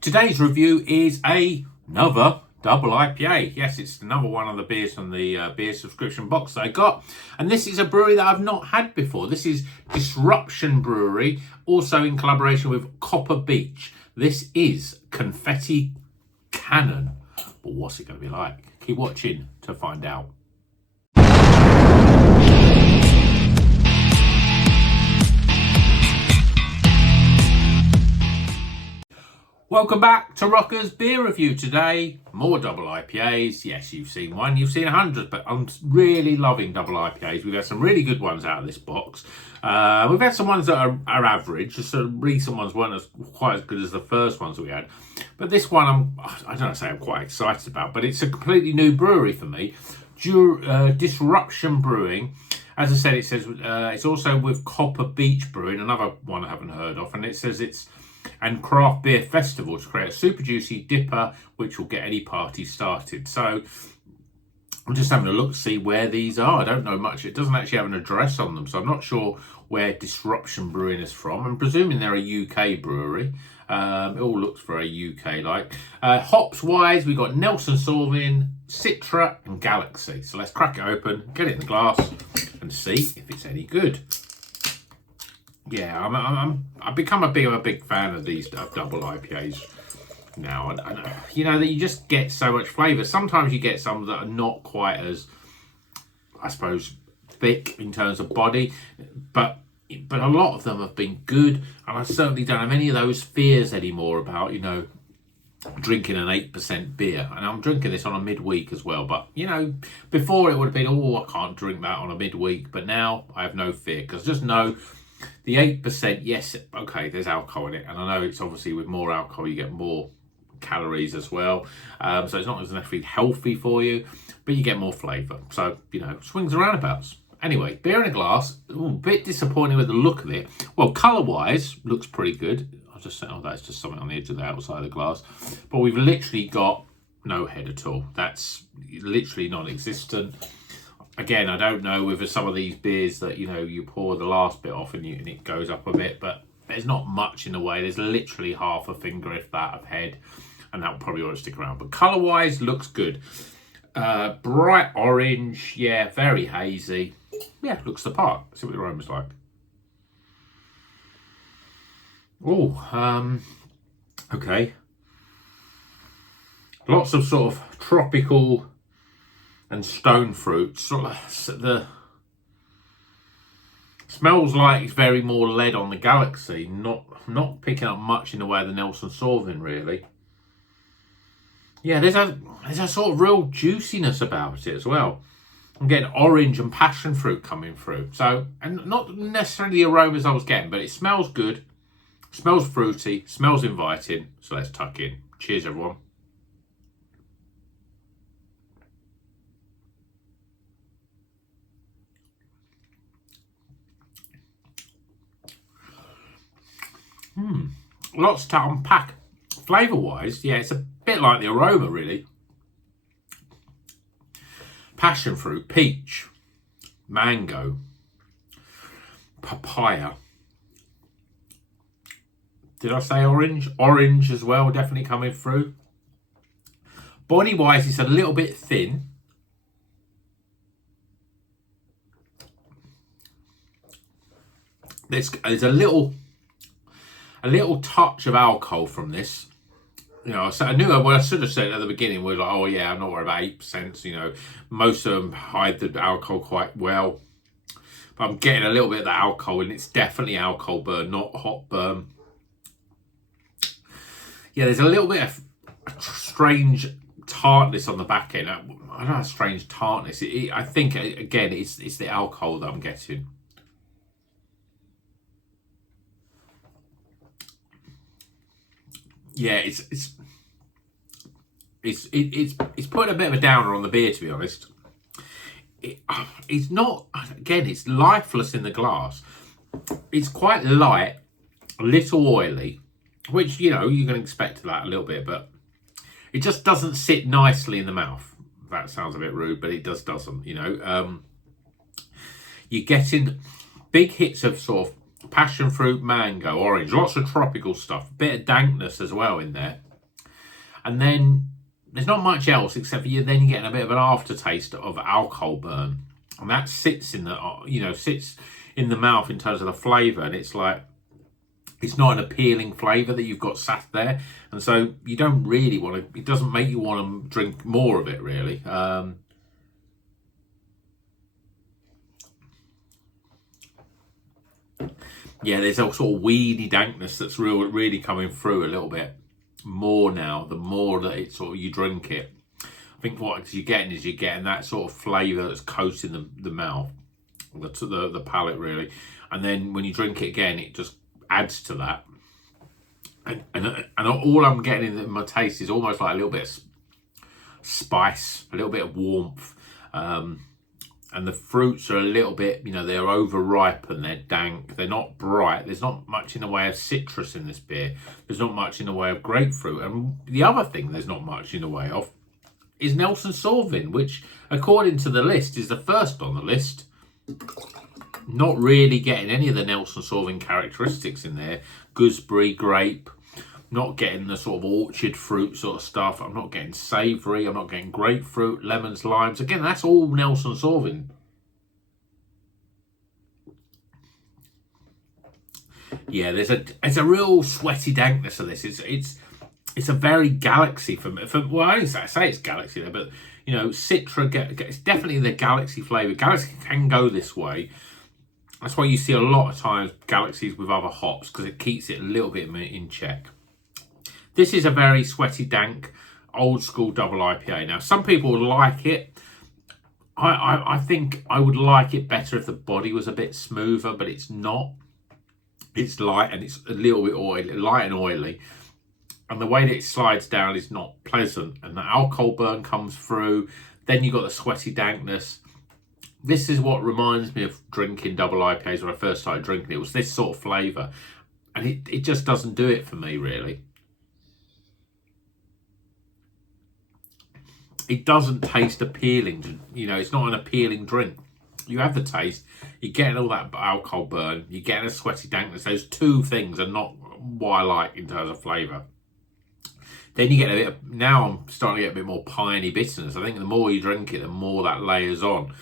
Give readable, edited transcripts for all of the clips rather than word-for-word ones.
Today's review is another double IPA. Yes, it's another one of the beers from the beer subscription box I got. And this is a brewery that I've not had before. This is Disruption Brewery, also in collaboration with Copper Beach. This is Confetti Cannon. But what's it going to be like? Keep watching to find out. Welcome back to Rocker's Beer Review. Today, more double IPAs. Yes, you've seen one, you've seen 100, but I'm really loving double IPAs. We've had some really good ones out of this box. We've had some ones that are average. Just the recent ones weren't quite as good as the first ones we had. But this one, I don't say I'm quite excited about, but it's a completely new brewery for me. Disruption Brewing. As I said, it says it's also with Copper Beach Brewing, another one I haven't heard of, and it says it's and Craft Beer Festival to create a super juicy dipper which will get any party started. So I'm just having a look to see where these are. I don't know much. It doesn't actually have an address on them, so I'm not sure where Disruption Brewing is from. I'm presuming they're a UK brewery. It all looks very UK like. Hops wise, we've got Nelson Sauvin, Citra and Galaxy. So let's crack it open, get it in the glass and see if it's any good. Yeah, I've become a big fan of these double IPAs now. And you know that you just get so much flavour. Sometimes you get some that are not quite as, I suppose, thick in terms of body, but a lot of them have been good. And I certainly don't have any of those fears anymore about, you know, drinking an 8% beer. And I'm drinking this on a midweek as well. But, you know, before it would have been, oh, I can't drink that on a midweek. But now I have no fear because just know the 8%, yes, okay, there's alcohol in it. And I know it's obviously with more alcohol, you get more calories as well. So it's not as necessarily healthy for you, but you get more flavour. So, you know, swings and roundabouts. Anyway, beer in a glass. Ooh, a bit disappointing with the look of it. Well, colour-wise, looks pretty good. I'll just say, oh, that's just something on the edge of the outside of the glass. But we've literally got no head at all. That's literally non-existent. Again, I don't know whether some of these beers that, you know, you pour the last bit off and it goes up a bit, but there's not much in the way. There's literally half a finger, if that, of head, and that will probably ought to stick around. But colour-wise, looks good. Bright orange, yeah, very hazy. Yeah, looks the part. See what the aroma's like. Oh, okay. Lots of sort of tropical and stone fruits. The smells like it's very more lead on the Galaxy. Not picking up much in the way of the Nelson Sauvin, really. Yeah, there's a sort of real juiciness about it as well. I'm getting orange and passion fruit coming through. So, and not necessarily the aromas I was getting, but it smells good, smells fruity, smells inviting. So let's tuck in. Cheers, everyone. Lots to unpack. Flavour-wise, yeah, it's a bit like the aroma, really. Passion fruit, peach, mango, papaya. Did I say orange? Orange as well, definitely coming through. Body-wise, it's a little bit thin. There's a little touch of alcohol from this. You know, so I knew what I should have said at the beginning was like, oh yeah, I'm not worried about 8%. You know, most of them hide the alcohol quite well. But I'm getting a little bit of the alcohol, and it's definitely alcohol burn, not hot burn. Yeah, there's a little bit of strange tartness on the back end. I don't know, strange tartness. I think again, it's the alcohol that I'm getting. Yeah, it's putting a bit of a downer on the beer, to be honest. It's not, again, it's lifeless in the glass. It's quite light, a little oily, which, you know, you can expect that a little bit, but it just doesn't sit nicely in the mouth. That sounds a bit rude, but it doesn't, you know. You're getting big hits of sort of passion fruit, mango, orange, lots of tropical stuff, a bit of dankness as well in there. And then there's not much else except for then you're getting a bit of an aftertaste of alcohol burn. And that sits in the, sits in the mouth in terms of the flavour. And it's like, it's not an appealing flavour that you've got sat there. And so you don't really want to, it doesn't make you want to drink more of it, really. Yeah, there's a sort of weedy dankness that's really coming through a little bit more now, the more that it's sort of you drink it. I think what you're getting that sort of flavour that's coating the mouth, the palate really. And then when you drink it again, it just adds to that. And all I'm getting in my taste is almost like a little bit of spice, a little bit of warmth. And the fruits are a little bit, they're overripe and they're dank. They're not bright. There's not much in the way of citrus in this beer. There's not much in the way of grapefruit. And the other thing there's not much in the way of is Nelson Sauvin, which, according to the list, is the first on the list. Not really getting any of the Nelson Sauvin characteristics in there. Gooseberry, grape. Not getting the sort of orchard fruit sort of stuff. I'm not getting savoury. I'm not getting grapefruit, lemons, limes. Again, that's all Nelson Sauvin. Yeah, there's a real sweaty dankness of this. It's a very Galaxy for me. Well, I say it's Galaxy there, but Citra. It's definitely the Galaxy flavour. Galaxy can go this way. That's why you see a lot of times Galaxies with other hops, because it keeps it a little bit in check. This is a very sweaty, dank, old school double IPA. Now, some people would like it. I think I would like it better if the body was a bit smoother, but it's not. It's light and it's a little bit oily, light and oily. And the way that it slides down is not pleasant. And the alcohol burn comes through. Then you've got the sweaty dankness. This is what reminds me of drinking double IPAs when I first started drinking. It was this sort of flavour. And it just doesn't do it for me, really. It doesn't taste appealing. It's not an appealing drink. You have the taste. You're getting all that alcohol burn. You're getting a sweaty dankness. Those two things are not what I like in terms of flavour. Then you get a bit of, now I'm starting to get a bit more piney bitterness. I think the more you drink it, the more that layers on.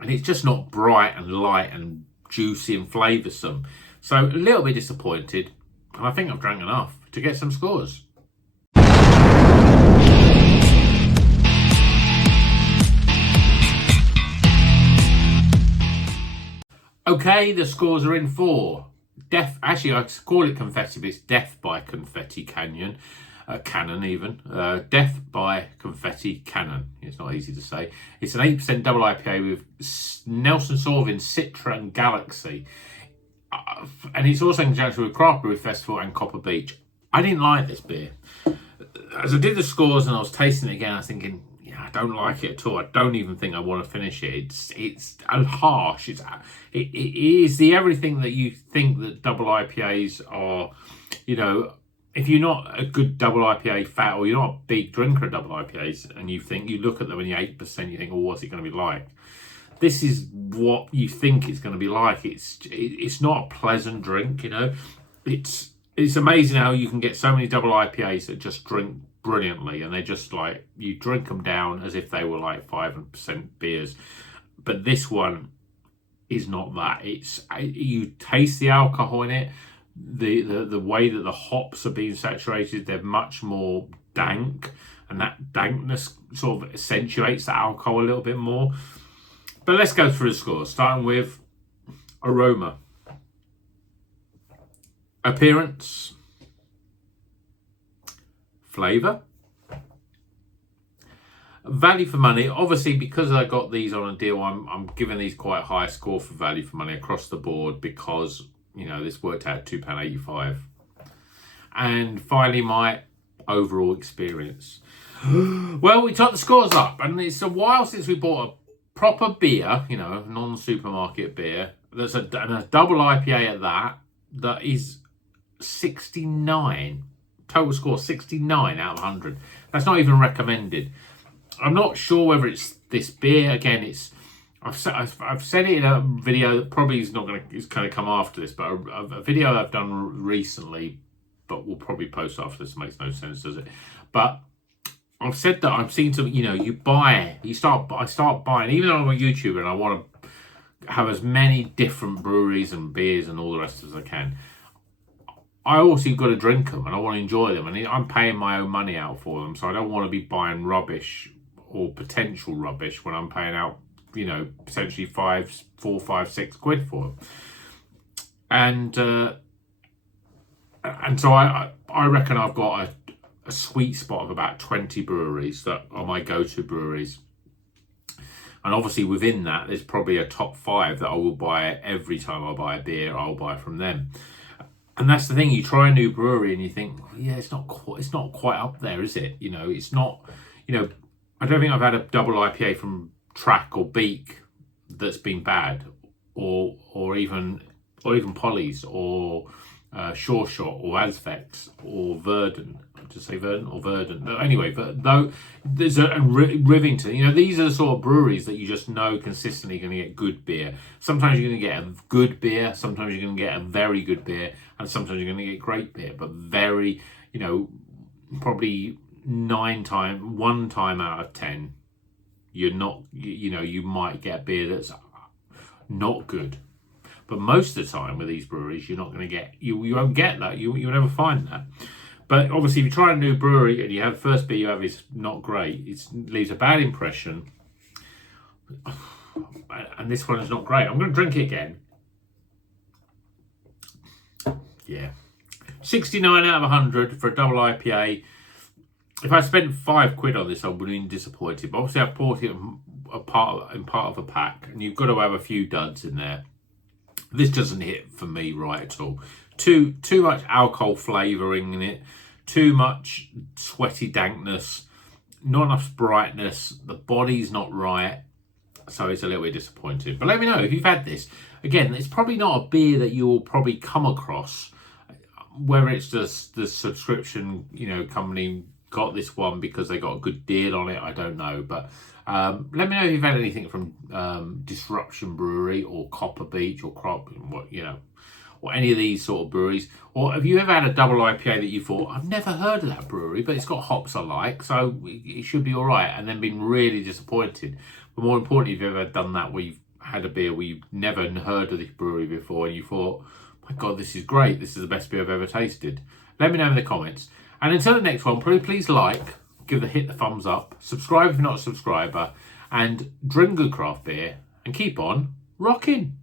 And it's just not bright and light and juicy and flavoursome. So a little bit disappointed. And I think I've drank enough to get some scores. Okay, the scores are in for Death. Actually, I call it Confetti, but it's Death by Confetti Canyon. Cannon even. Death by Confetti Cannon. It's not easy to say. It's an 8% double IPA with Nelson Sauvin, Citra and Galaxy. And it's also in conjunction with Craft Brew Festival and Copper Beach. I didn't like this beer. As I did the scores and I was tasting it again, I was thinking, I don't like it at all. I don't even think I want to finish it. It's harsh. It is the everything that you think that double IPAs are. If you're not a good double IPA fan, or you're not a big drinker of double IPAs, and you look at them and you're 8%, you think, oh, what's it going to be like? This is what you think it's going to be like. It's not a pleasant drink. It's amazing how you can get so many double IPAs that just drink brilliantly, and they just like, you drink them down as if they were like 5% beers. But this one is not that. You taste the alcohol in it, the way that the hops are being saturated, they're much more dank, and that dankness sort of accentuates the alcohol a little bit more. But let's go through the scores, starting with aroma, appearance, flavour, value for money. Obviously, because I got these on a deal, I'm giving these quite a high score for value for money across the board, because this worked out £2.85. And finally, my overall experience. Well, we took the scores up, and it's a while since we bought a proper beer, non-supermarket beer, that's a double IPA at that is 69. Total score 69 out of 100. That's not even recommended. I'm not sure whether it's this beer. Again, I've said it in a video that probably is going to come after this, but a video I've done recently but we'll probably post after this. Makes no sense, does it? But I've said that I've seen some, I start buying, even though I'm a YouTuber and I want to have as many different breweries and beers and all the rest as I can. I also got to drink them and I want to enjoy them, and I'm paying my own money out for them, so I don't want to be buying rubbish or potential rubbish when I'm paying out, potentially 4, 5, 6 quid for them. And so I reckon I've got a sweet spot of about 20 breweries that are my go-to breweries. And obviously within that, there's probably a top 5 that I will buy every time I buy a beer. I'll buy from them. And that's the thing. You try a new brewery and you think, it's not quite up there, is it? It's not. I don't think I've had a double IPA from Track or Beak that's been bad, or even Polly's or Sure Shot or Azvex or Verdant. To say Verdant or Verdant. No, anyway, but though there's Rivington, these are the sort of breweries that you just know consistently going to get good beer. Sometimes you're going to get a good beer, sometimes you're going to get a very good beer, and sometimes you're going to get great beer. But very, probably 1 time out of 10, you're not, you might get a beer that's not good. But most of the time with these breweries, you're not going to get, you won't get that. You'll never find that. But obviously, if you try a new brewery and you have first beer you have is not great, it leaves a bad impression. And this one is not great. I'm going to drink it again. Yeah. 69 out of 100 for a double IPA. If I spent 5 quid on this, I would have been disappointed. But obviously, I've bought it in part of a pack. And you've got to have a few duds in there. This doesn't hit for me right at all. Too much alcohol flavouring in it, too much sweaty dankness, not enough brightness, the body's not right, so it's a little bit disappointing. But let me know if you've had this. Again, it's probably not a beer that you'll probably come across, whether it's just the subscription, company got this one because they got a good deal on it, I don't know. But let me know if you've had anything from Disruption Brewery or Copper Beach or Crop, or any of these sort of breweries. Or have you ever had a double IPA that you thought, I've never heard of that brewery, but it's got hops I like, so it should be all right, and then been really disappointed. But more importantly, if you've ever done that where you've had a beer where you've never heard of this brewery before and you thought, my God, this is great, this is the best beer I've ever tasted. Let me know in the comments. And until the next one, please hit the thumbs up, subscribe if you're not a subscriber, and drink good craft beer, and keep on rocking.